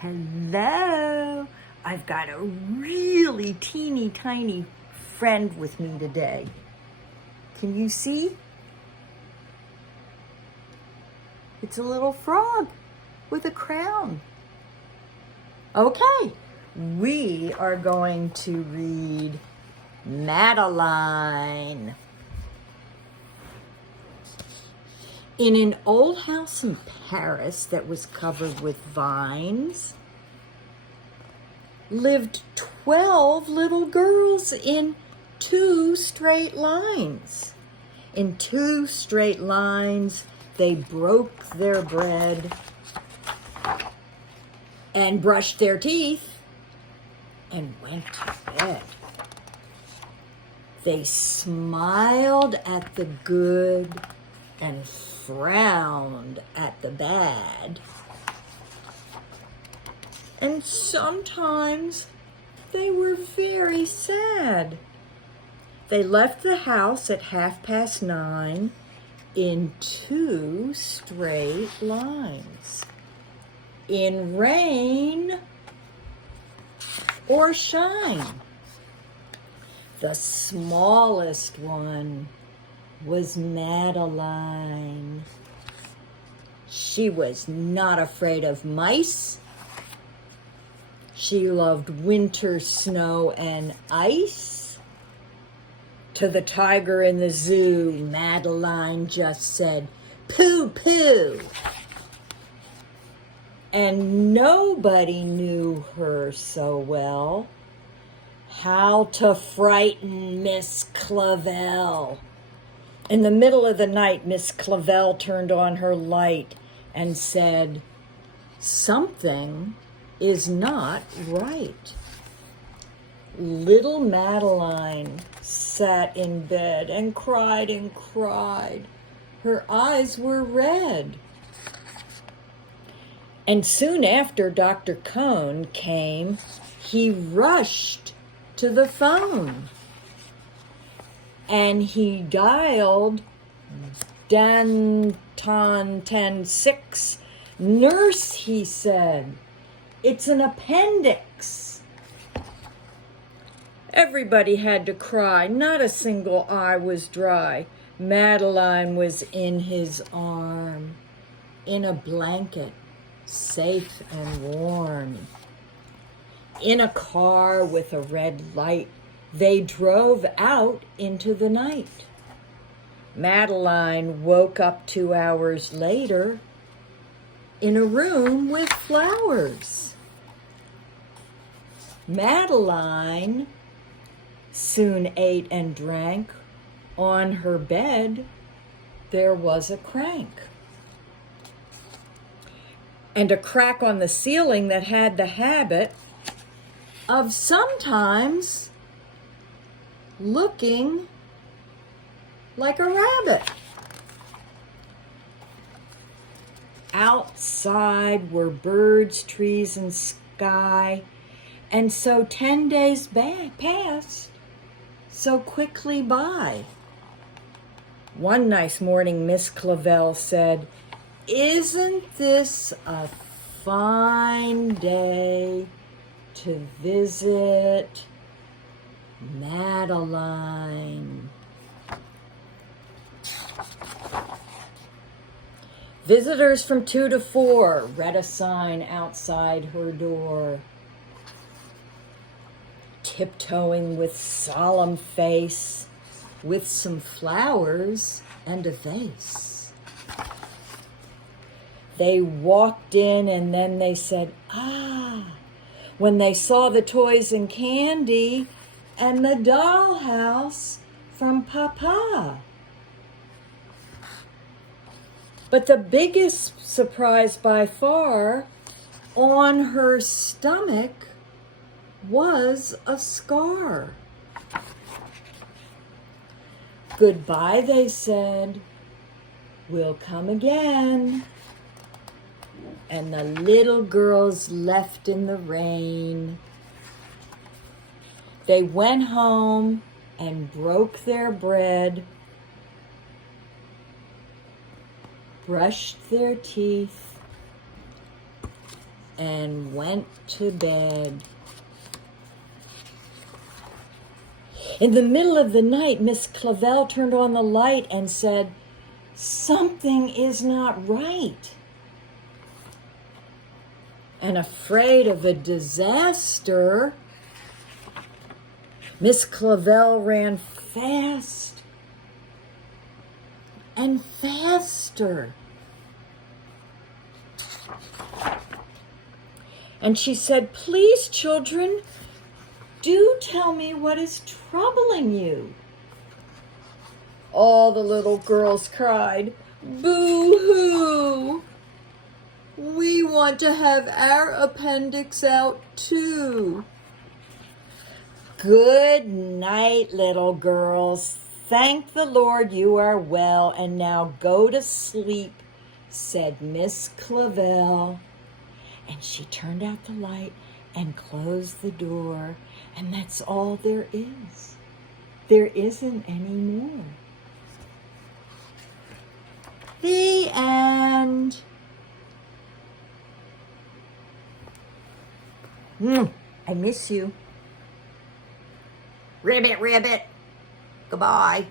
Hello. I've got a really teeny tiny friend with me today. Can you see? It's a little frog with a crown. Okay, we are going to read Madeline. In an old house in Paris that was covered with vines lived 12 little girls in 2 straight lines. In 2 straight lines, they broke their bread and brushed their teeth and went to bed. They smiled at the good and frowned at the bad. And sometimes they were very sad. They left the house at 9:30 in 2 straight lines. In rain or shine. The smallest one was Madeline. She was not afraid of mice. She loved winter, snow, and ice. To the tiger in the zoo, Madeline just said, "Pooh, pooh." And nobody knew her so well. How to frighten Miss Clavel. In the middle of the night, Miss Clavel turned on her light and said, "Something is not right." Little Madeline sat in bed and cried and cried. Her eyes were red. And soon after Dr. Cone came, he rushed to the phone. And he dialed Danton 106. "Nurse," he said, "it's an appendix." Everybody had to cry. Not a single eye was dry. Madeline was in his arm, in a blanket, safe and warm. In a car with a red light, they drove out into the night. Madeline woke up 2 hours later in a room with flowers. Madeline soon ate and drank. On her bed, there was a crank. And a crack on the ceiling that had the habit of sometimes looking like a rabbit. Outside were birds, trees, and sky, and so 10 days passed so quickly by. One nice morning, Miss Clavel said, "Isn't this a fine day to visit Madeline?" Visitors from 2 to 4 read a sign outside her door. Tiptoeing with solemn face, with some flowers and a vase. They walked in and then they said, "Ah," when they saw the toys and candy and the dollhouse from Papa. But the biggest surprise by far, on her stomach was a scar. "Goodbye," they said. "We'll come again." And the little girls left in the rain. They went home and broke their bread, brushed their teeth, and went to bed. In the middle of the night, Miss Clavel turned on the light and said, "Something is not right." And afraid of a disaster, Miss Clavel ran fast and faster. And she said, "Please, children, do tell me what is troubling you." All the little girls cried, "Boo-hoo! We want to have our appendix out too." "Good night, little girls. Thank the Lord you are well, and now go to sleep," said Miss Clavel. And she turned out the light and closed the door, and that's all there is. There isn't any more. The end. I miss you. Ribbit, ribbit. Goodbye.